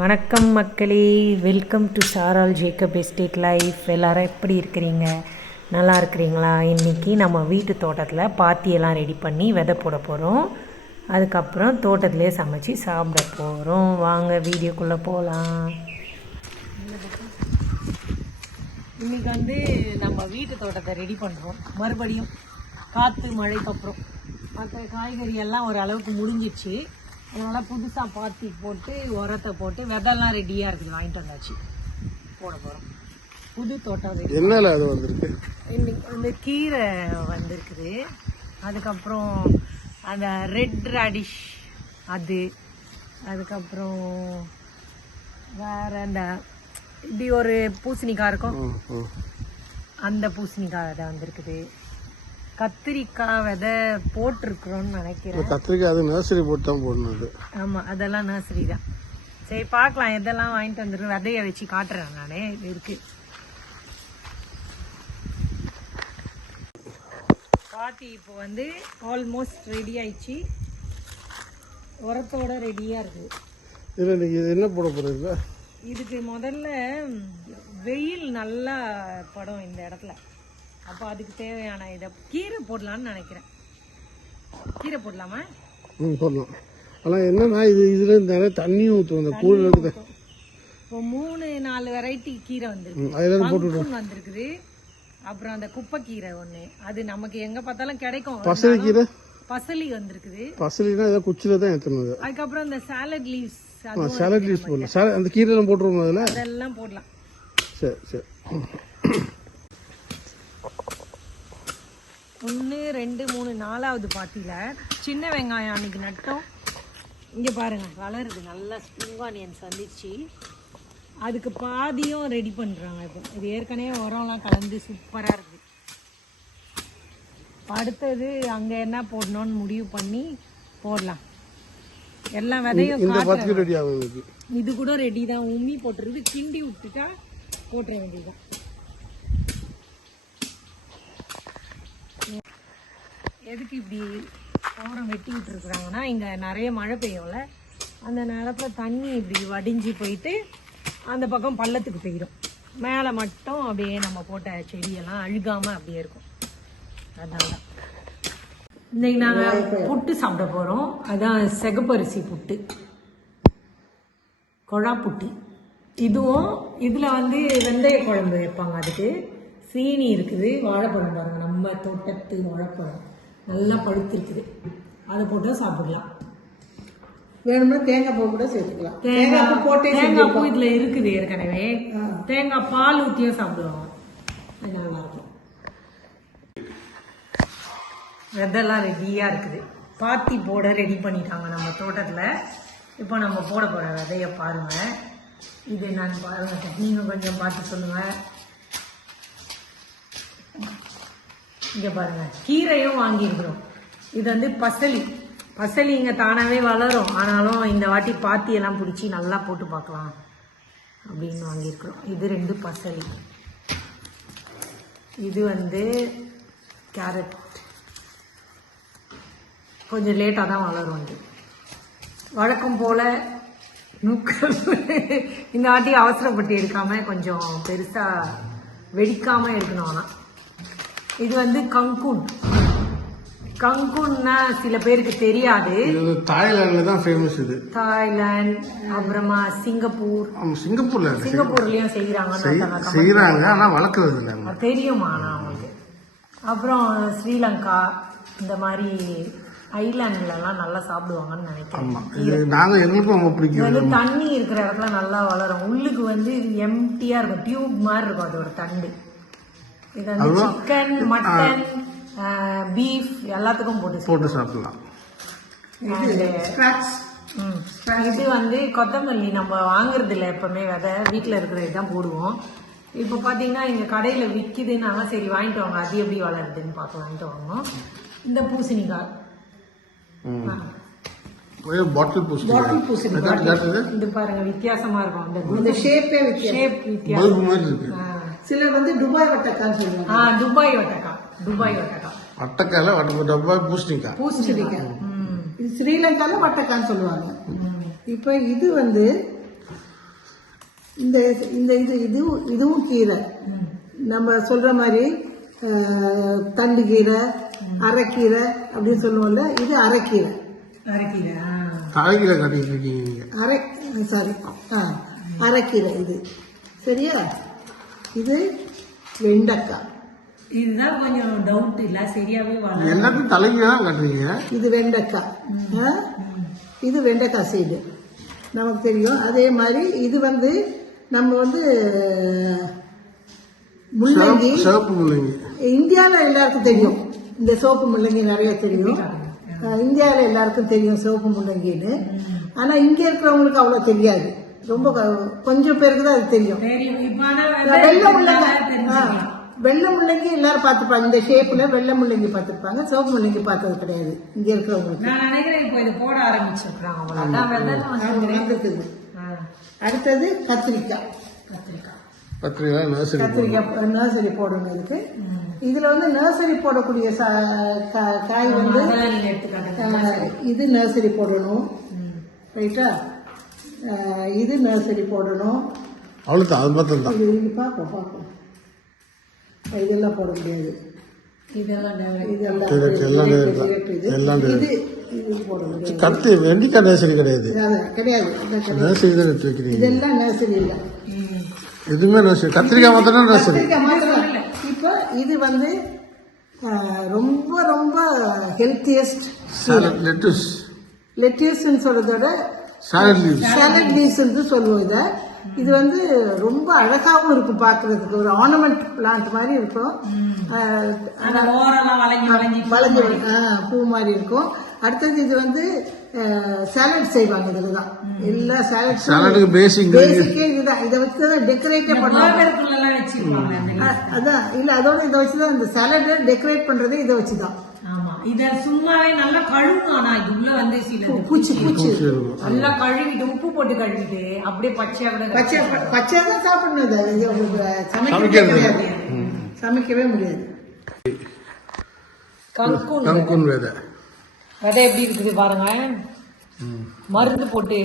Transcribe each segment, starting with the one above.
வணக்கம் மக்களே. Welcome to சாரால் ஜேக்கப் எஸ்டேட் லைஃப் எல்லாரும் எப்படி இருக்கிறீங்க? நல்லா இருக்கிறீங்களா? இன்றைக்கி நம்ம வீட்டு தோட்டத்தில் பாத்தியெல்லாம் ரெடி பண்ணி விதை போட போகிறோம் அதுக்கப்புறம் தோட்டத்திலே சமைச்சு சாப்பிட போகிறோம் வாங்க வீடியோக்குள்ளே போகலாம் இன்றைக்கி வந்து நம்ம வீட்டு தோட்டத்தை ரெடி பண்ணுறோம் மறுபடியும் காற்று மழைக்கு அப்புறம் மற்ற காய்கறி எல்லாம் ஓரளவுக்கு முடிஞ்சிடுச்சு அதனால் புதுசாக பாத்தி போட்டு உரத்தை போட்டு விதெல்லாம் ரெடியாக இருக்குது. வாங்கிட்டு வந்தாச்சு. போட போகிறோம் புது தோட்டம் என்னல அது வந்திருக்கு? வந்து கீரை வந்திருக்குது. அதுக்கப்புறம் அந்த ரெட் ராடிஷ் அது. அதுக்கப்புறம் வேற அந்த இப்படி ஒரு பூசணிக்காய் இருக்கும். அந்த பூசணிக்காய் விதை வந்திருக்குது. கத்திரிக்காய் விதை போட்டிருக்கிறோன்னு இந்த நினைக்கிறேன் கத்திரிக்காய் அது நர்சரி போட்டு தான் போடணும் ஆமாம் அதெல்லாம் நர்சரி தான். சரி பார்க்கலாம் எதெல்லாம் வாங்கிட்டு வந்துடும் விதைய வச்சு காட்டுறேன் நான். இருக்கு. பாத்தி இப்போ வந்து ஆல்மோஸ்ட் ரெடி ஆயிடுச்சு. உரத்தோட ரெடியாக இருக்குது இல்லை நீங்கள் இது என்ன போட போகிறீங்க இதுக்கு முதல்ல வெயில் நல்லா படும் இந்த இடத்துல. அப்போ அதுக்கு தேவையான இதை கீரை போடலான்னு நினைக்கிறேன். கீரை போடலாமா? ம் போடலாம். ஆனால் என்னன்னா இது இதில் நிறைய தண்ணியும் ஊற்றும் அந்த கூழ் இருக்குது இப்போ மூணு நாலு வெரைட்டி கீரை வந்திருக்கு. அதில் போட்டு வந்திருக்குது. அப்புறம் அந்த குப்பை கீரை ஒன்று அது நமக்கு எங்கே பார்த்தாலும் கிடைக்கும். பசலை கீரை? பசலி வந்திருக்குது. பசலினா ஏதோ குச்சியில் தான் ஏற்றணும் அது அதுக்கப்புறம் இந்த சாலட் லீவ்ஸ் சாலட் யூஸ் போடலாம். சாலட் அந்த கீரைலாம் போட்டுருவோம் அதில்? அதெல்லாம் போடலாம். சரி சரி ம். ஒன்று ரெண்டு மூணு நாலாவது பாட்டியில் சின்ன வெங்காயம் அன்னைக்கு நட்டோம். இங்கே பாருங்க வளருது. நல்லா ஸ்ப்ரிங் ஆனியன்ஸ் வந்துச்சு அதுக்கு பாதியும் ரெடி பண்ணுறாங்க இப்போ. இது ஏற்கனவே உரம்லாம் கலந்து சூப்பராக இருக்குது அடுத்தது அங்கே என்ன போடணும்னு முடிவு பண்ணி போடலாம். எல்லா விதையும் இது கூட ரெடி தான். உம்மி போட்டுருது கிண்டி விட்டுட்டா போட்டுற வேண்டியதுதான். எதுக்கு இப்படி ஓரம் வெட்டி விட்டுருக்குறாங்கன்னா இங்கே நிறைய மழை பெய்யும்ல. அந்த நேரத்தில் தண்ணி இப்படி வடிஞ்சு போயிட்டு அந்த பக்கம் பள்ளத்துக்கு போயிடும் மேலே மட்டும் அப்படியே நம்ம போட்ட செடியெல்லாம் அழுகாமல் அப்படியே இருக்கும். அதனால. இன்னைக்கு நாங்கள் புட்டு சாப்பிட போகிறோம் அதான் சிகப்பரிசி புட்டு. கொழா புட்டு இதுவும் இதில் வந்து வெந்தய குழம்பு வைப்பாங்க அதுக்கு. சீனி இருக்குது. வாழைப்பழம் பாருங்கள் நம்ம தோட்டத்து வாழைப்பழம். நல்லா பழுத்திருக்குது. அதை போட்டு சாப்பிடலாம். வேணும்னா தேங்காய் பூ கூட சேர்த்துக்கலாம். தேங்காய் பூ போட்டே தேங்காய் பூ இதில் இருக்குது ஏற்கனவே. தேங்காய் பால் ஊற்றியும் சாப்பிடுவாங்க அது நல்லா இருக்கும். விதெல்லாம் ரெடியாக இருக்குது. பாத்தி போட ரெடி பண்ணிட்டாங்க நம்ம தோட்டத்தில். இப்போ நம்ம போட போகிற விதைய பாருங்கள் இது நான் பாருங்க. நீங்கள் கொஞ்சம் பார்த்து சொல்லுங்கள் இங்கே பாருங்க. கீரையும் வாங்கியிருக்கிறோம். இது வந்து பசலி. பசலி இங்கே தானாகவே வளரும். ஆனாலும் இந்த வாட்டி பாத்தி எல்லாம் பிடிச்சி நல்லா போட்டு பார்க்கலாம் அப்படின்னு வாங்கியிருக்கிறோம். இது ரெண்டு பசலி. இது வந்து கேரட். கொஞ்சம் லேட்டாக தான் வளரும் இது. வழக்கம் போல் நூக்கள். இந்த வாட்டி அவசரப்பட்டு எடுக்காமல் கொஞ்சம் பெருசாக வெடிக்காமல் எடுக்கணும் ஆனால் இது வந்து கங்கூன். கங்கூன்னா சில பேருக்கு தெரியாது. தாய்லாண்டில் தான் ஃபேமஸ் இது. தாய்லாந்து அப்புறமா சிங்கப்பூர். சிங்கப்பூரில் சிங்கப்பூர்லயும் செய்யறாங்கன்னு செய்கிறாங்க ஆனால் வளர்க்குறது இல்லை. தெரியுமா நான் அவங்களுக்கு? அப்புறம் ஸ்ரீலங்கா இந்த மாதிரி ஐலாண்ட்ல எல்லாம் நல்லா சாப்பிடுவாங்கன்னு நினைக்கிறேன். நாங்கள் எங்களுக்கும் ரொம்ப பிடிக்கும் வந்து தண்ணி இருக்கிற இடத்துல நல்லா வளரும். உள்ளுக்கு வந்து எம்டியா இருக்கும். டியூப் மாதிரி இருக்கும் அதோட தண்டு. இது வந்து சிக்கன் மட்டன் பீஃப் எல்லாத்துக்கும் போட்டு போட்டு சாப்பிடலாம். இது வந்து கொத்தமல்லி. நம்ம வாங்குறது இல்லை எப்பவுமே விதை. வீட்டில் இருக்கிற இதுதான் போடுவோம். இப்போ பார்த்தீங்கன்னா இங்கே கடையில் விற்கிதுன்னாங்க சரி வாங்கிட்டு வாங்க. அது எப்படி வளருதுன்னு பார்த்து வாங்கிட்டு வாங்கணும். இந்த பூசணிக்காய். பாட்டில் பூசி காட்டுது இது பாருங்க வித்தியாசமா இருக்கும். அந்த இந்த ஷேப்பே ஷேப் வித்தியாசம். சிலர் வந்து துபாய் வட்டக்கான்னு சொல்லுவாங்க. ஆ துபாய் வட்டக்காய் துபாய் வட்டக்காய். வட்டக்காயில் வட்ட டப்பாய் பூசணிக்காய். பூசணிக்காய். இது ஸ்ரீலங்கால வட்டக்கான்னு சொல்லுவாங்க. இப்போ இது வந்து இந்த இந்த இது இது இதுவும் கீரை. நம்ம சொல்ற மாதிரி தண்டு கீரை அரைக்கீரை அப்படின்னு சொல்லுவோம்ல இது அரைக்கீரை. அரைக்கீரை ஆ. தலைகீழ காட்டிட்டு இருக்கீங்க அரை சாரி ஆ அரைக்கீரை இது. சரியா? இது வெண்டைக்காய் இதுதான் கொஞ்சம் டவுட் இல்ல சரியாவே வளர எல்லாத்தையும் தான் காட்டுறீங்க இது வெண்டைக்காய்? இது வெண்டைக்காய் சைடு நமக்கு தெரியும். அதே மாதிரி இது வந்து நம்ம வந்து முள்ளங்கி. சிவப்பு முள்ளங்கி. இந்தியாவில் எல்லாருக்கும் தெரியும். இந்த சோப்பு முள்ளங்கி நிறைய தெரியும். இந்தியாவில் எல்லாருக்கும் தெரியும் சிவப்பு முள்ளங்கின்னு. ஆனா இங்க இருக்கிறவங்களுக்கு அவ்வளவு தெரியாது. ரொம்ப கொஞ்சம் பேருக்கு தான் அது தெரியும். வெள்ளை முள்ளங்கி வெள்ளை முள்ளங்கி எல்லாரும் பார்த்துப்பாங்க. இந்த ஷேப்ல வெள்ளை முள்ளங்கி பார்த்துருப்பாங்க சிவப்பு முள்ளங்கி பார்த்தது கிடையாது. இங்க இருக்கிறவங்களுக்கு. நான் நினைக்கிறேன் இப்போ இது போட ஆரம்பிச்சிருக்காங்க அவ்வளவுதான். வெள்ளம் ஆமா, வந்துருக்குது. ஆ, அடுத்தது கத்திரிக்காய் கத்திரிக்காய் பத்திரிகை நர்சரி கத்திரிக்காய் நர்சரி போடணும் இதுக்கு. இதுல வந்து நர்சரி போடக்கூடிய சா- கா- காய் வந்து இது நர்சரி போடணும். ரைட்டா இது நர்சரி போடணும். அவ்வளோதான் அது மாத்திரம் தான் இது இது. பார்ப்போம் பார்ப்போம் இதெல்லாம் போட முடியாது. கத்து வெண்டிக்காய் நர்சரி கிடையாது. நர்சரி தான் எடுத்து வைக்கிறீங்க? இதெல்லாம் நர்சரி இல்லை. ம். எதுவுமே நர்சரி கத்திரிக்காய் மாத்திரம் நர்சரி கத்திரிக்காய் மாத்திரம் இப்போ இது வந்து ரொம்ப ரொம்ப ஹெல்த்தியஸ்ட் லெட்டஸ் லெட்டியஸ்ன்னு சொல்றதோட சாலட் சாலட் லீவ்ஸ் சொல்லுவோம் இதை. இது வந்து ரொம்ப அழகாவும் இருக்கும் பார்க்கிறதுக்கு. ஒரு ஆர்னமெண்ட் பிளான்ட் மாதிரி இருக்கும். வளைஞ்சு பூ மாதிரி. இருக்கும். அடுத்தது இது வந்து சாலட் செய்வாங்க இதுல தான் எல்லா சாலட் சாலடுக்கு பேசிக் பேசிக்கே இதுதான். இதை வச்சு தான் டெக்கரேட்டே பண்ணுவாங்க அதான். இல்ல அதோட இதை வச்சு தான் இந்த சாலட்டை டெக்கரேட் பண்றதே இதை வச்சு தான் இத சும்மாவே நல்லா கழுவும் ஆனா இது உள்ள வந்து சில பூச்சி பூச்சி. நல்லா கழுவிட்டு உப்பு போட்டு கழுவிட்டு அப்படியே பச்சையா கூட பச்சை பச்சையா தான் சாப்பிடணும் இதை. சமைக்கவே. முடியாது. சமைக்கவே முடியாது. கங்குன் கங்குன் விதை. விதை. எப்படி இருக்குது பாருங்க. மருந்து போட்டு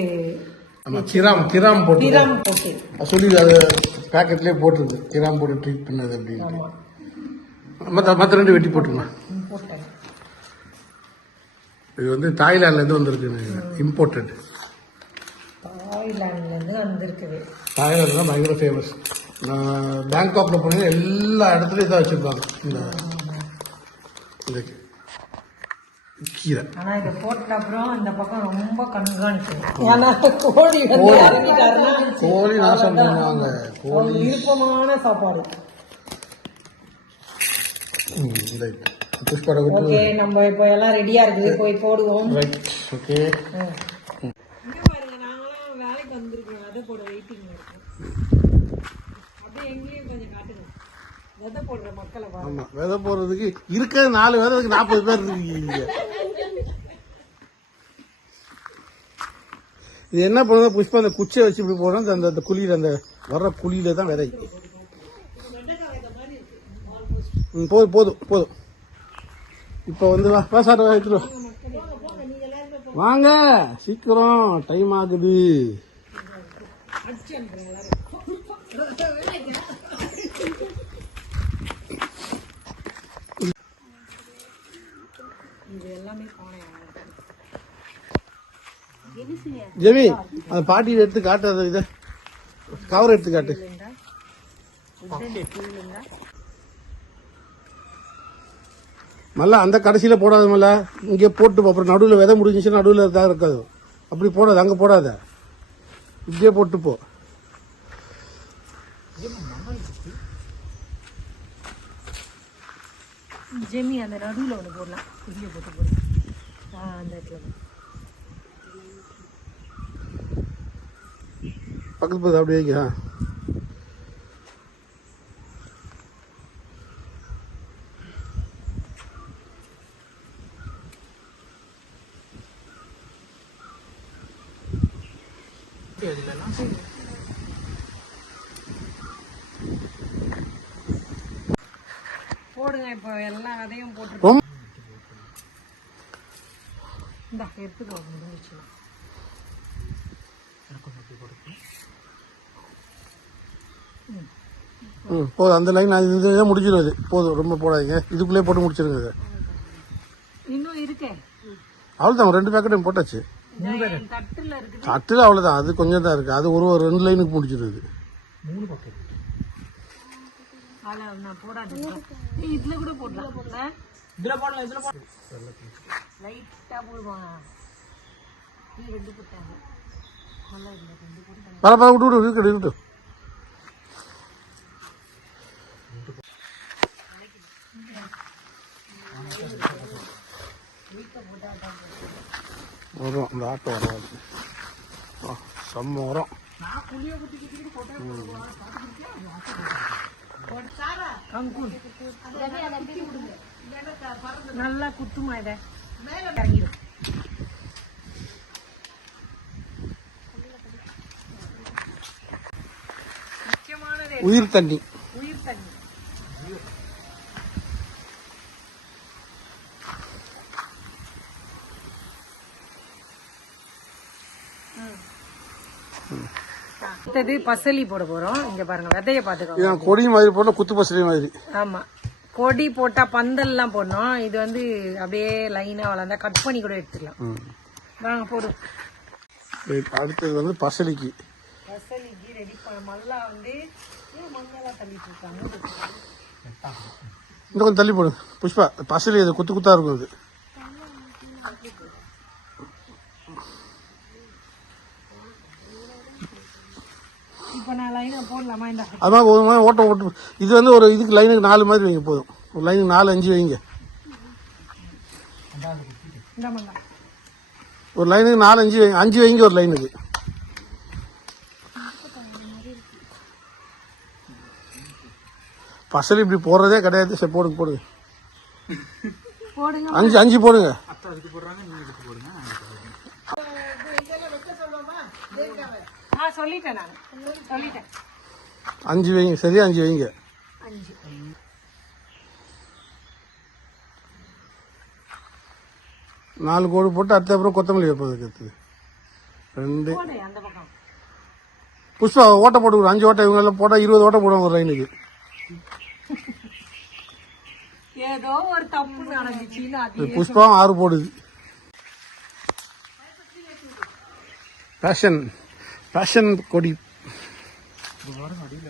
ஆமா கிராம் கிராம் போட்டு திரம் போட்டு. சொல்லி அது பேக்கெட்லேயே போட்டிருக்கு கிராம் போட்டு ட்ரீட் பண்ணது அப்படின்ட்டு. மற்ற மற்ற ரெண்டு வெட்டி போட்டுருங்க இது வந்து தாய்லாந்துலேருந்து வந்திருக்கு இம்போர்ட்டட் தாய்லாந்துல இருந்து வந்திருக்குது. தாய்லாந்து தான் பயங்கர ஃபேமஸ் நான் பேங்காக்ல போனீங்கன்னா எல்லா இடத்துலையும் தான் வச்சுருப்பாங்க. இந்த இந்த கீரை. ஆனா இத போட்ட அப்புறம் அந்த பக்கம் ரொம்ப ஏன்னா கோழி கோழி. நாசம் பண்ணுவாங்க ஒரு விருப்பமான சாப்பாடு. விட்டு ஓகே நம்ம இப்போ எல்லாம் ரெடியா இருக்குது. போய் போடுவோம். ரைட் ஓகே இங்க பாருங்க நாங்களாம் வேலைக்கு வந்திருக்கோம். விதை போட வெயிட்டிங் அப்படியே எங்கேயும் கொஞ்சம் காட்டுங்க. விதை போடுற மக்களை பாருங்க. ஆமாம் விதை போடுறதுக்கு இருக்கிறது நாலு விதைக்கு நாற்பது பேர் இருக்கீங்க இது என்ன பண்ணுறது புஷ்பா அந்த குச்சியை வச்சு இப்படி போடுறோம். அந்த அந்த குழியில் அந்த வர்ற குழியில தான் விதை ம், போதும் போதும் போதும். இப்போ வந்து வா வா சார் எடுத்துட்டு வாங்க சீக்கிரம் டைம் ஆகுது. ஜெமி அந்த பாட்டியை எடுத்து காட்டு அதை இதை கவர் எடுத்து காட்டு. மல்ல அந்த கடைசியில் போடாத மல்ல. இங்கே போட்டு அப்புறம் நடுவில் விதை முடிஞ்சிச்சுன்னா நடுவில் தான் இருக்காது. அப்படி போடாது அங்கே போடாத. இப்படியே போட்டு போ. ஜெமி அந்த நடுவில் ஒன்று போடலாம். இங்கே போட்டு போடு. ஆ அந்த இடத்துல போடு. பக்கத்து பக்கத்து அப்படியே வைக்க ஆ. போடுங்க இப்போ எல்லா விதையும் போட்டு இந்தா எடுத்துக்கோ முடிஞ்சிச்சு ம் போதும். அந்த லைன் அது இதுதான் முடிச்சிடும் அது போதும் ரொம்ப போடாதீங்க. இதுக்குள்ளே போட்டு முடிச்சிருங்க இதை. இன்னும் இருக்கே. அவ்வளோதான் ரெண்டு பேக்கெட்டும் போட்டாச்சு. தட்டுல அவ்வளோதான் அது கொஞ்சம் தான் இருக்குது அது ஒரு ஒரு ரெண்டு லைனுக்கு அதில் நான் போடாது இதுல கூட போடலாம். இதுல போடலாம் இதுல போடலாம். லைட்டா போடுவாங்க. நீ ரெண்டு போட்டாங்க. நல்லா இல்லை ரெண்டு போட்டாங்க. பர பர விட்டு விட்டு இருக்கட்டும் இருக்கட்டும் வரும் அந்த ஆட்டோ வரும். ஆ, செம்ம வரும். நல்லா குத்துமா இதை? இறங்கிடும் உயிர் தண்ணி. அடுத்தது பசலி போட போறோம். இங்க பாருங்க விதைய பாத்துக்கோங்க கொடி மாதிரி போட்டால் குத்து பசலி மாதிரி. ஆமா. கொடி போட்டா பந்தல்லாம் போடணும். இது வந்து அப்படியே லைனா வளர்ந்தா கட் பண்ணி கூட எடுத்துக்கலாம். வாங்க போடும் அடுத்தது வந்து பசலிக்கு. பசலிக்கு ரெடி பண்ண மல்லா வந்து மண்ணெல்லாம் தள்ளிட்டு இருக்காங்க இன்னும் கொஞ்சம் தள்ளி போடு. புஷ்பா பசலி அது குத்து குத்தா இருக்கும் அது இப்போ நான் லைனா போடலாமா இந்த அது மாதிரி ஒரு மாதிரி ஓட்டம் ஓட்டு. இது வந்து ஒரு இதுக்கு லைனுக்கு நாலு மாதிரி வைங்க போதும். ஒரு லைனுக்கு நாலு அஞ்சு வைங்க. ஒரு லைனுக்கு நாலு அஞ்சு வைங்க அஞ்சு வைங்க ஒரு லைனுக்கு பசல் இப்படி போடுறதே கிடையாது. சரி போடுங்க போடுங்க. போடுங்க. அஞ்சு அஞ்சு போடுங்க. சொல்லிட்டேன் நான். சொல்லிட்டேன். அஞ்சு வைங்க சரியா அஞ்சு வைங்க. அஞ்சு. நாலு கோடு போட்டு அடுத்த அப்புறம் கொத்தமல்லி அடுத்தது ரெண்டு. புஷ்பா ஓட்டை போட்டு. அஞ்சு ஓட்டை இவங்க எல்லாம் போட்டால் இருபது ஓட்டை போடுவாங்க ஒரு லைனுக்கு ஏதோ ஒரு தப்பு நடந்துச்சுன்னு அது புஷ்பா ஆறு போடுது. பேஷன் பேஷன் கொடி.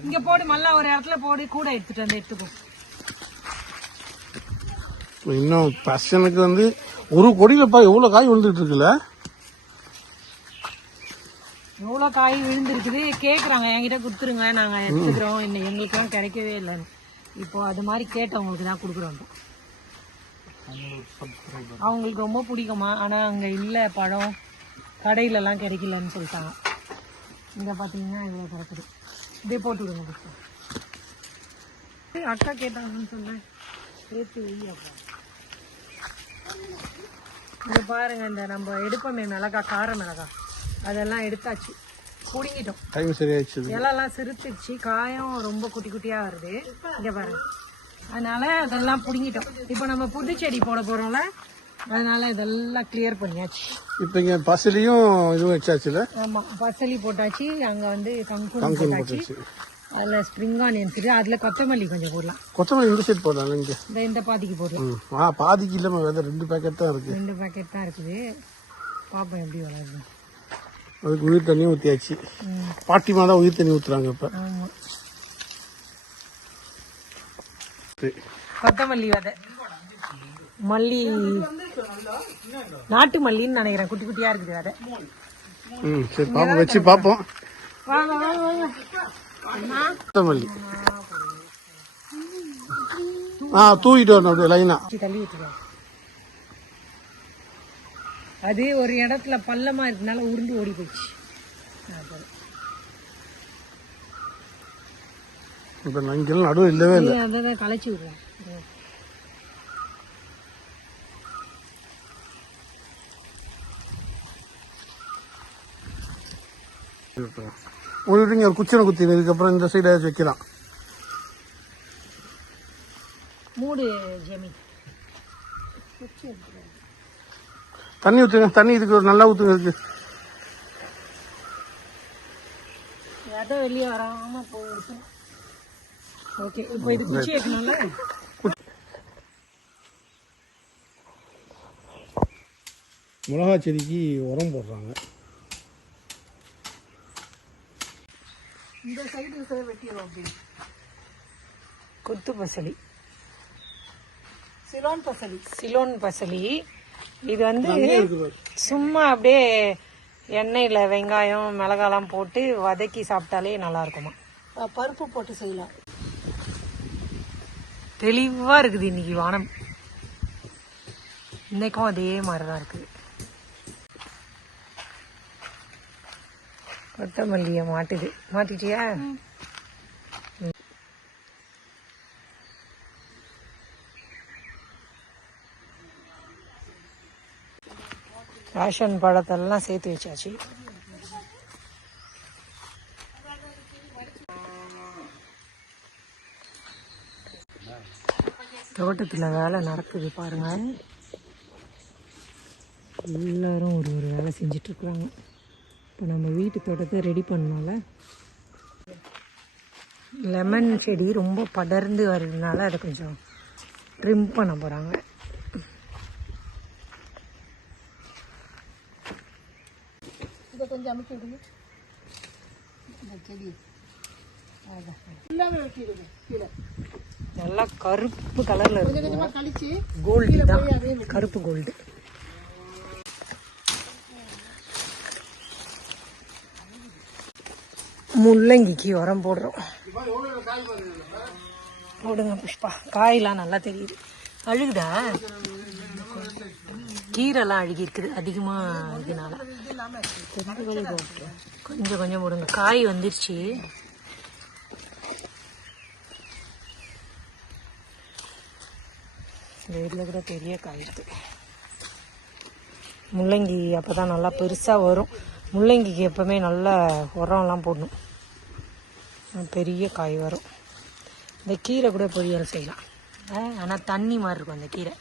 இங்க போடு மல்லா ஒரு இடத்துல போடு கூட எடுத்துட்டு வந்து எடுத்துக்கோ. இன்னும் பேஷனுக்கு வந்து ஒரு கொடியில் பா எவ்வளோ காய் விழுந்துட்டு இருக்குல்ல? எவ்வளவு காய் விழுந்திருக்குது? கேக்குறாங்க என்கிட்ட கொடுத்துருங்க நாங்க எடுத்துக்கிறோம். இன்னும் எங்களுக்கெல்லாம் கிடைக்கவே இல்லைன்னு. இப்போ அது மாதிரி கேட்டவங்களுக்கு தான் கொடுக்குறோம். அவங்களுக்கு ரொம்ப பிடிக்குமா? ஆனா அங்க இல்ல பழம். கடையில எல்லாம் கிடைக்கலன்னு சொல்லிட்டாங்க. இங்க பாத்தீங்கன்னா இவ்வளவு கிடக்குது இதே போட்டு விடுங்க அக்கா கேட்டாங்கன்னு சொன்னேன். சேர்த்து வை அப்பா. இங்க பாருங்க இந்த நம்ம எடுப்போமே மிளகா கார மிளகா. அதெல்லாம் எடுத்தாச்சு. புடுங்கிட்டோம். டைம் சரியாயிடுச்சு. இலெல்லாம் காயம் ரொம்ப குட்டி குட்டியா வருது. இங்க பாருங்க. அதனால அதெல்லாம் புடுங்கிட்டோம். இப்போ நம்ம புது செடி போட போறோம்ல? அதனால இதெல்லாம் கிளியர் பண்ணியாச்சு. இப்போ இங்கே பசலியும் இதுவும் வச்சாச்சுல? ஆமா பசலி போட்டாச்சு அங்க வந்து கங்குனி போட்டாச்சு. அதுல ஸ்ப்ரிங் ஆனியன்ஸ் இருக்கு. அதுல கொத்தமல்லி கொஞ்சம் போடலாம். கொத்தமல்லி இந்த சைட் போடலாம் இங்கே? இந்த இந்த பாதிக்கு போடலாம் ஆ பாதிக்கு இல்லாமல் விதை ரெண்டு பேக்கெட் தான் இருக்குது ரெண்டு பேக்கெட் தான் இருக்குது. பாப்போம் எப்படி வளருது. அதுக்கு உயிர் தண்ணியும் ஊற்றியாச்சு ம், பாட்டிமா தான் உயிர் தண்ணி ஊற்றுறாங்க இப்போ. கொத்தமல்லி விதை மல்லி. நாட்டு மல்லின்னு நினைக்கிறேன். குட்டி குட்டியா இருக்குது விதை ம் சரி பார்ப்போம் வச்சு வாங்க கொத்தமல்லி. ஆ தூக்கிட்டு வரணும் அப்படியே வச்சு தள்ளி விட்டுருவாங்க அது ஒரு இடத்துல பள்ளமா இருக்கனால உருண்டு ஓடி அதான். இப்போ இங்கெல்லாம் நடுவு இல்லவே இல்லை. அதான் களைச்சி விடுறேன். ஒரு இங்கே ஒரு குச்சனை குத்தி இதுக்கப்புறம் இந்த சைடு ஏதாச்சும் வைக்கலாம். மூடு ஜெமி தண்ணி ஊற்றுங்க தண்ணி இதுக்கு ஒரு நல்லா ஊற்றுங்க இருக்கு விதை வெளியே வராம போயிடுச்சு ஓகே இப்போ இது குச்சி வைக்கணும்ல? மிளகா செடிக்கு உரம் போடுறாங்க. இந்த சைடு வெட்டிடுவோம் அப்படி கொத்து பசலி. சிலோன் பசலி. சிலோன் பசலி. இது வந்து. சும்மா அப்படியே எண்ணெயில் வெங்காயம் மிளகாலாம் போட்டு வதக்கி சாப்பிட்டாலே நல்லா இருக்குமா பருப்பு போட்டு செய்யலாம். தெளிவா இருக்குது இன்னைக்கு வானம். இன்னைக்கும் அதே மாதிரி தான் இருக்குது கொத்தமல்லியை மாட்டுது. மாட்டிட்டியா. ரேஷன் பழத்தெல்லாம் சேர்த்து வச்சாச்சு. தோட்டத்தில் வேலை நடக்குது பாருங்க. எல்லாரும் ஒரு ஒரு வேலை செஞ்சுட்டு இருக்கிறாங்க. இப்போ நம்ம வீட்டு தோட்டத்தை ரெடி பண்ணோம்ல லெமன் செடி ரொம்ப படர்ந்து வர்றதுனால அதை கொஞ்சம் ட்ரிம் பண்ண போகிறாங்க இதை கொஞ்சம் அமைக்க விடுங்க. இந்த செடி. ஃபுல்லாகவே வெட்டிடுங்க கீழே. நல்லா கருப்பு கலரில் கழிச்சு கோல்டு தான். கருப்பு கோல்டு முள்ளங்கிக்கு உரம் போடுறோம். போடுங்க புஷ்பா. காயெல்லாம் நல்லா தெரியுது. அழுகுதா? கீரைலாம் அழுகி இருக்குது அதிகமாக இதனால கொஞ்சம் கொஞ்சம் போடுங்க. காய் வந்துருச்சு. இந்த கூட பெரிய காய் இருக்குது முள்ளங்கி அப்போ தான் நல்லா பெருசாக வரும். முள்ளங்கிக்கு எப்போவுமே நல்லா உரம்லாம் போடணும். பெரிய காய் வரும். இந்த கீரை கூட பொரியல் செய்யலாம். ஆனால் தண்ணி மாதிரி இருக்கும் அந்த கீரை.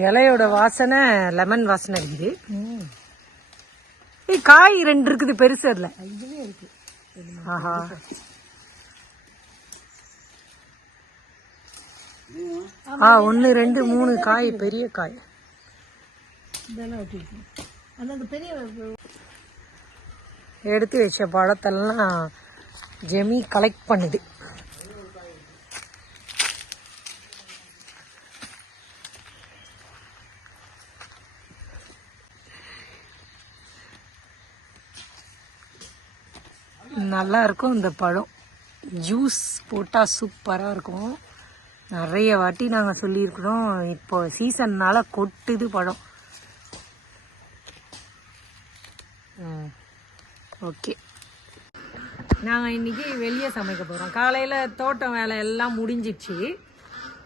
இலையோட வாசனை லெமன் வாசனை இருக்குது. காய் ரெண்டு இருக்குது பெருசு அதில். ஆஹா. ஆ ஒன்று ரெண்டு மூணு காய் பெரிய காய். இதெல்லாம் பெரிய எடுத்து வச்ச பழத்தெல்லாம் ஜெமி கலெக்ட் பண்ணுது. நல்லா இருக்கும் இந்த பழம். ஜூஸ் போட்டால் சூப்பராக இருக்கும். நிறைய வாட்டி நாங்கள் சொல்லியிருக்கிறோம் இப்போ சீசன்னால கொட்டுது பழம். ஓகே. நாங்கள் இன்னைக்கு வெளியே சமைக்க போகிறோம் காலையில் தோட்டம் வேலை எல்லாம் முடிஞ்சிச்சு.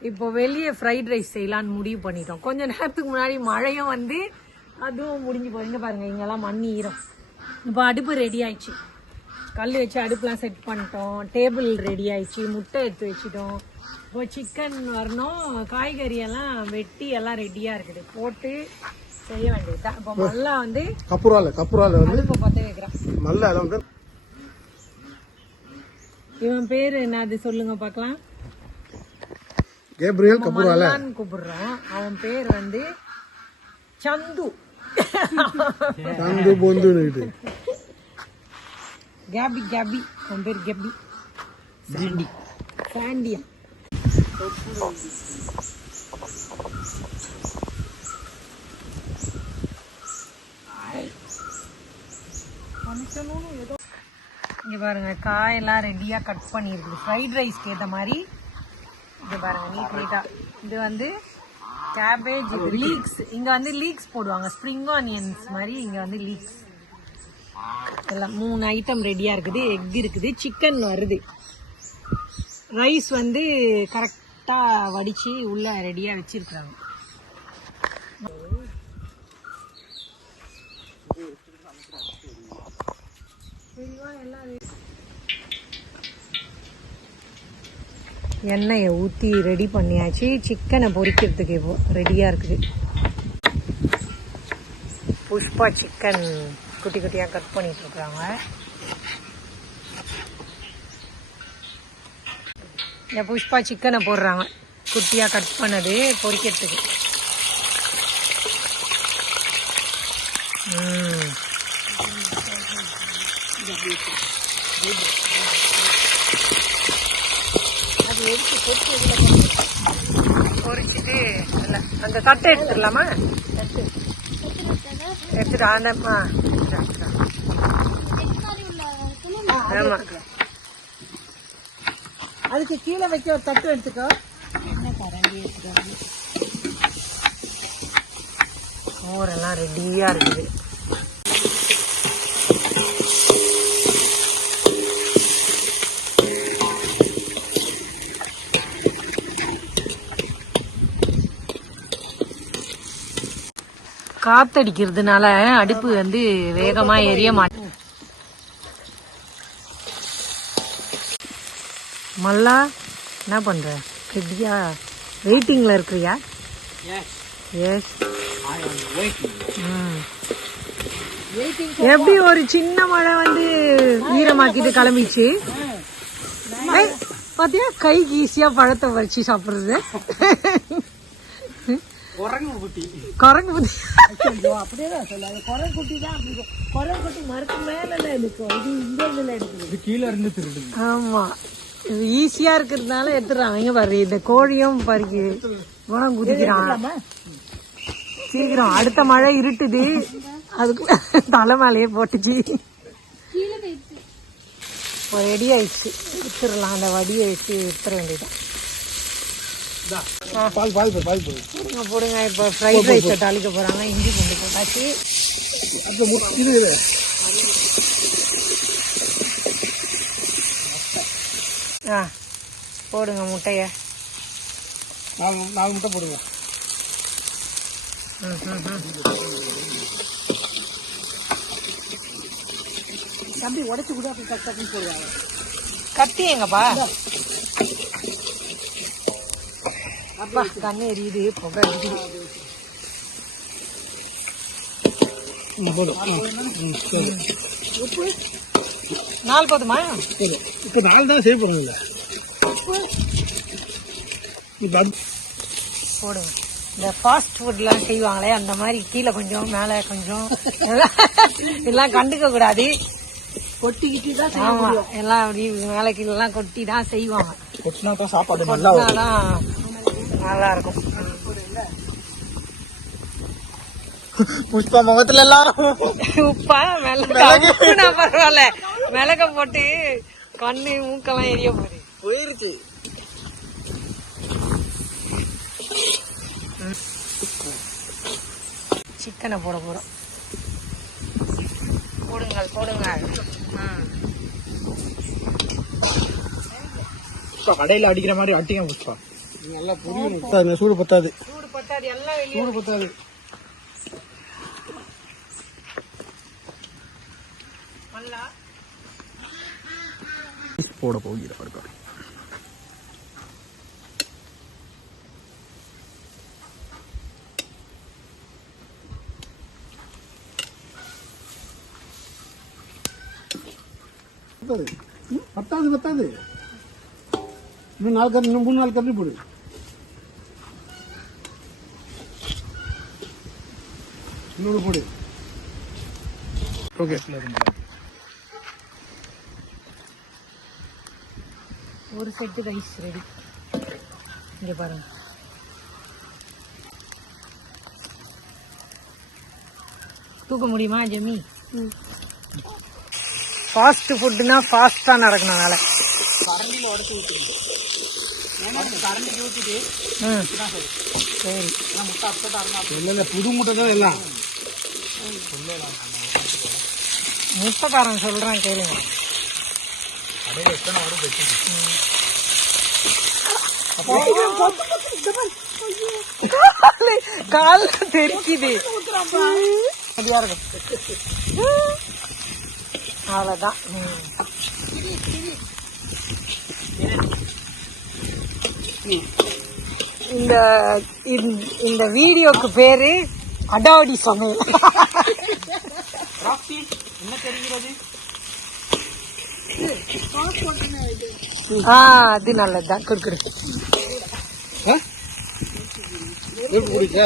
இப்போ வெளியே ஃப்ரைட் ரைஸ் செய்யலான்னு முடிவு பண்ணிட்டோம். கொஞ்ச நேரத்துக்கு முன்னாடி மழையும் வந்து அதுவும் முடிஞ்சு போய் இங்க பாருங்க இங்கெல்லாம் மண்ணி ஈரம். இப்போ அடுப்பு ரெடி ஆயிடுச்சு. கல் வச்சு அடுப்புலாம் செட் பண்ணிட்டோம். டேபிள் ரெடி ஆயிடுச்சு. முட்டை எடுத்து வச்சிட்டோம். இப்போ சிக்கன் வரணும். காய்கறி எல்லாம் வெட்டி எல்லாம் ரெடியாக இருக்குது. போட்டு செய்ய வேண்டியது இப்போ மல்லா வந்து கப்புரால கப்புரால வந்து அடுப்பை பற்ற வைக்கிறான் நல்ல இடம். இவன் பேரு என்னது சொல்லுங்க பார்க்கலாம். கேப்ரியல் மல்லான்னு கூப்பிடுறோம். அவன் பேர் வந்து சந்து. சாந்து பொந்துன்னு கேபி கேபி. அவன் பேர் கெபி. சாண்டி சாண்டியா எதோ இங்கே பாருங்கள் காயெல்லாம் ரெடியாக கட் பண்ணியிருக்குது ஃப்ரைட் ரைஸ்க்கு ஏற்ற மாதிரி. இது பாருங்க நீட் நீட்டாக இது வந்து கேபேஜ் லீக்ஸ் இங்கே வந்து லீக்ஸ் போடுவாங்க. ஸ்ப்ரிங் ஆனியன்ஸ் மாதிரி இங்கே வந்து லீக்ஸ் எல்லாம் மூணு ஐட்டம் ரெடியாக இருக்குது. எக் இருக்குது. சிக்கன் வருது. ரைஸ் வந்து கரெக்டாக வடித்து உள்ளே ரெடியாக வச்சுருக்குறாங்க. ரெடியா எண்ணெயை ஊற்றி ரெடி பண்ணியாச்சு. சிக்கனை பொரிக்கிறதுக்கு இப்போ ரெடியாக இருக்குது. புஷ்பா சிக்கன் குட்டி குட்டியாக கட் பண்ணிட்டு இருக்காங்க. இந்த புஷ்பா சிக்கனை போடுறாங்க. குட்டியாக கட் பண்ணது பொரிக்கிறதுக்கு ம் அது எடுத்து பொரிச்சு இதுல போட்டு பொரிச்சிட்டு இல்ல அந்த தட்டை எடுத்துடலாமா? எடுத்துட்டு அந்த ஆ எடுத்துடா, எடுத்துடா. ஆமா. அதுக்கு கீழே வைக்க ஒரு தட்டு எடுத்துக்கோ. மோரெல்லாம் ரெடியா இருக்குது. காத்தடிக்கிறதுனால அடுப்பு வந்து வேகமா எரிய மாட்டேன் மல்லா என்ன பண்ற? ரெடியா வெயிட்டிங்ல இருக்கிறியா? எஸ். எப்படி ஒரு சின்ன மழை வந்து ஈரமாக்கிட்டு கிளம்பிச்சு? பாத்தியா? கைக்கு ஈஸியா பழத்தை பறிச்சு சாப்பிடுறது. குரங்கு குட்டி. குரங்கு புத்தி அப்படியே தான் சொல்லாது குரல் குட்டி தான். அப்படி இருக்கும். குரல் குட்டி மரத்து மேல இருக்கும் இது இங்க இருந்து எடுக்குது. இது கீழே இருந்து திருடுங்க ஆமா. இது ஈஸியா இருக்கிறதுனால எடுத்துறான் இங்க பாரு இந்த கோழியும் பறிக்கு குணம் குதிக்கிறான் சீக்கிரம். அடுத்த மழை இருட்டுது. அதுக்குள்ள தலை மேலேயே போட்டுச்சு ரெடி ஆயிடுச்சு. எடுத்துடலாம். அந்த வடியை வச்சு எடுத்துட வேண்டியதான் பால் பால் போடு, பால் போடு. போடுங்க போடுங்க இப்போ ஃப்ரைட் ரைஸை தாளிக்க போறாங்க. இஞ்சி பூண்டு போட்டாச்சு. இது இது. ஆ போடுங்க முட்டைய. நாலு நாலு முட்டை போடுங்க. தம்பி உடைச்சு கூட அப்படி கட் பண்ணி போடுவாங்க. கத்தி எங்கப்பா? அப்பா கண்ணு எரியுது புகை நாள் போதுமா? இப்போ நாலு தான் சேவ் பண்ணுங்கள இப்போ போடுங்க. இந்த ஃபாஸ்ட் ஃபுட்லாம் செய்வாங்களே அந்த மாதிரி கீழே கொஞ்சம் மேலே கொஞ்சம். எல்லாம் கண்டுக்க கூடாது. கொட்டிக்கிட்டு தான் ஆமா எல்லாம் அப்படி மேலே கீழே எல்லாம் கொட்டி தான் செய்வாங்க. கொட்டினா தான் சாப்பாடு நல்லா நல்லா இருக்கும் புஷ்பா முகத்துல எல்லாம் உப்பா மிளகு பரவாயில்ல. மிளக போட்டு கண்ணு மூக்கெல்லாம் எரிய போகுது. போயிருக்கு. சிக்கனை போட போறோம். போடுங்கள் போடுங்கள். கடையில அடிக்கிற மாதிரி அட்டிங்க புஷ்பா. நல்லா புரியணும். இந்த சூடு பத்தாது. சூடு பட்டாது எல்லாம் வெளியே சூடு பத்தாது. போட போகிறார் பத்தாது. பத்தாது பத்தாது. இன்னும் நாலு இன்னும் மூணு நாலு கறி போடு. இன்னொன்று போடு. ஓகே ஒரு செட்டு ரைஸ் ரெடி இங்க பாருங்க. தூக்க முடியுமா ஜெமி? ஃபாஸ்ட் ஃபுட்னா ஃபாஸ்டா நடக்கணும் வேலை கரண்டில உடச்சு ஊத்துறீங்க கரண்டிக்கு ஊத்திட்டு ம். சரி. ஏன்னா முட்டை இல்லை புது முட்டை தான் எல்லாம்? முட்டைக்காரன் சொல்றான் கேளுங்க. கடையில எத்தனை வரும் வச்சு காலு தெரிக்குது. அப்படியா இருக்கும். அவ்வளோதான் இந்த இந்த- இந்த வீடியோக்கு பேரு அடாவடி சமையல். தெரிகிறது? ஆ அது நல்லதுதான். பிடிச்சா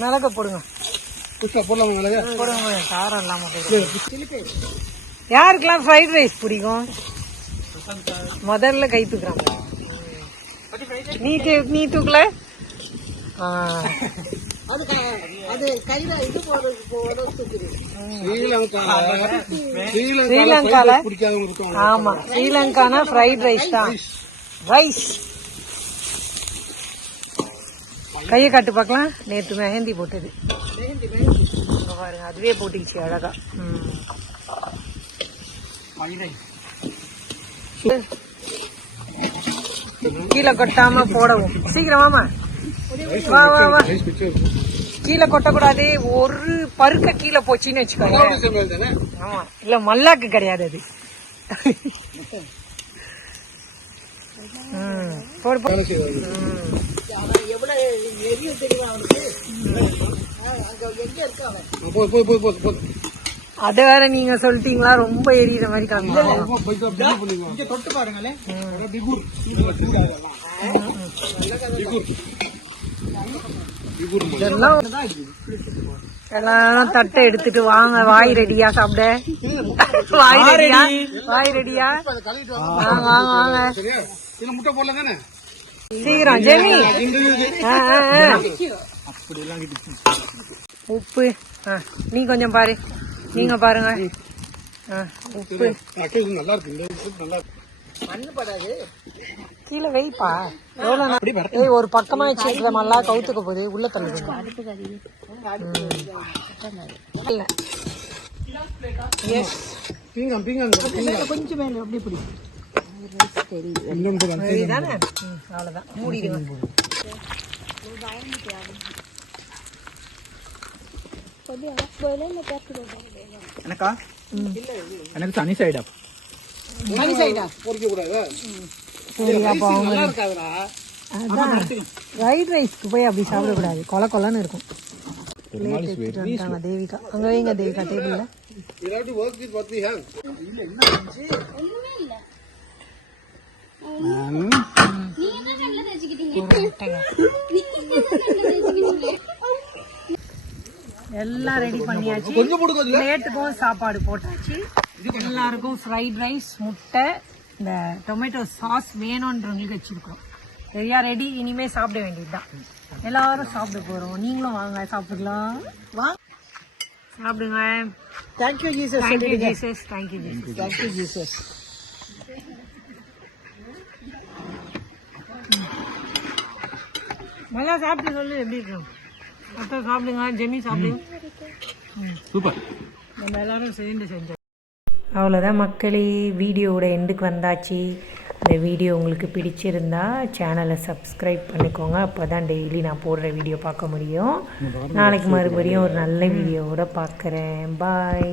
மிளக போடுங்க. போடுங்க. காரம் இல்லாம போயிடும். யாருக்கெல்லாம் ஃப்ரைட் ரைஸ் பிடிக்கும்? முதல்ல கை தூக்குறாங்க. நீ தூ- நீ தூக்கல? ஸ்ரீலங்கால? ஆமா ஸ்ரீலங்கானா ஃப்ரைட் ரைஸ் தான். ரைஸ் கையை காட்டு பார்க்கலாம். நேற்று மெஹந்தி போட்டது. பாருங்க அதுவே போட்டுக்கிச்சு அழகா. ம். கீழே கொட்டாம போடவும். சீக்கிரம் வா வா வா. கீழே கொட்டக்கூடாது. ஒரு பருக்க கீழே போச்சுன்னு வச்சுக்கோங்க. ஆமா. இல்ல மல்லாக்கு கிடையாது அது. போய் போய் போய் போய் அத வேற நீங்க சொல்லிட்டீங்களா? ரொம்ப எரியுற மாதிரி இங்க தொட்டு இதெல்லாம் எல்லாம் தட்டை எடுத்துட்டு வாங்க. வாய் ரெடியா சாப்பிட? வாய் ரெடியா? வாய் ரெடியா? வாங்க. வாங்க வாங்க. முட்டை போடல தானே? சீக்கிரம் ஜெமி. உப்பு. ஆ, நீ கொஞ்சம் பாரு. நீங்க பாருங்க. உப்பு. நல்லா இருக்கு. நல்லா இருக்கு. மண்ணு படாது. கீழே வைப்பா? ஏய் ஒரு பக்கமா வச்சிருக்கிற நல்லா கவுத்துக்க போகுது. உள்ள தள்ளுங்க இல்ல. எஸ் பீங்கான் பீங்கான் கொஞ்சம் மேல எப்படி பிடிக்கும் சரிதானே? ம், அவ்வளவுதான். மூடிடுங்க. எனக்கா? எனக்கு தனி சைடா மணி சைடா பொறிக்க கூடாது சரி அப்போ அவங்க நல்லா இருக்காதுடா. அதான். ஃப்ரைட் ரைஸ்க்கு போய் அப்படி சாப்பிடக்கூடாது. கொல கொலன்னு இருக்கும். தேவிகா. அங்க வைங்க தேவிகா டேபிள்ல எல்லாம் ரெடி பண்ணியாச்சு. பிளேட்டுக்கும் சாப்பாடு போட்டாச்சு. எல்லாருக்கும் ஃப்ரைட் ரைஸ் முட்டை இந்த டொமேட்டோ சாஸ் வேணுன்றவங்களுக்கு வச்சிருக்கோம் சரியா? ரெடி இனிமே சாப்பிட வேண்டியதுதான். எல்லாரும் சாப்பிட போறோம். நீங்களும் வாங்க சாப்பிடலாம் வா சாப்பிடுங்க. Thank you Jesus thank you Jesus thank you Jesus thank you Jesus நல்லா சாப்பிட்டு சொல்லு எப்படி இருக்கும்? அத்தை சாப்பிடுங்க ஜெமி சாப்பிடுங்க. சூப்பர். நம்ம எல்லாரும் சேர்ந்து செஞ்சோம். அவ்வளோதான் மக்களே வீடியோவோட எண்டுக்கு வந்தாச்சு. இந்த வீடியோ உங்களுக்கு பிடிச்சிருந்தா சேனலை சப்ஸ்கிரைப் பண்ணிக்கோங்க. அப்போ தான் டெய்லி நான் போடுற வீடியோ பார்க்க முடியும். நாளைக்கு மறுபடியும் ஒரு நல்ல வீடியோவோட பார்க்குறேன். பாய்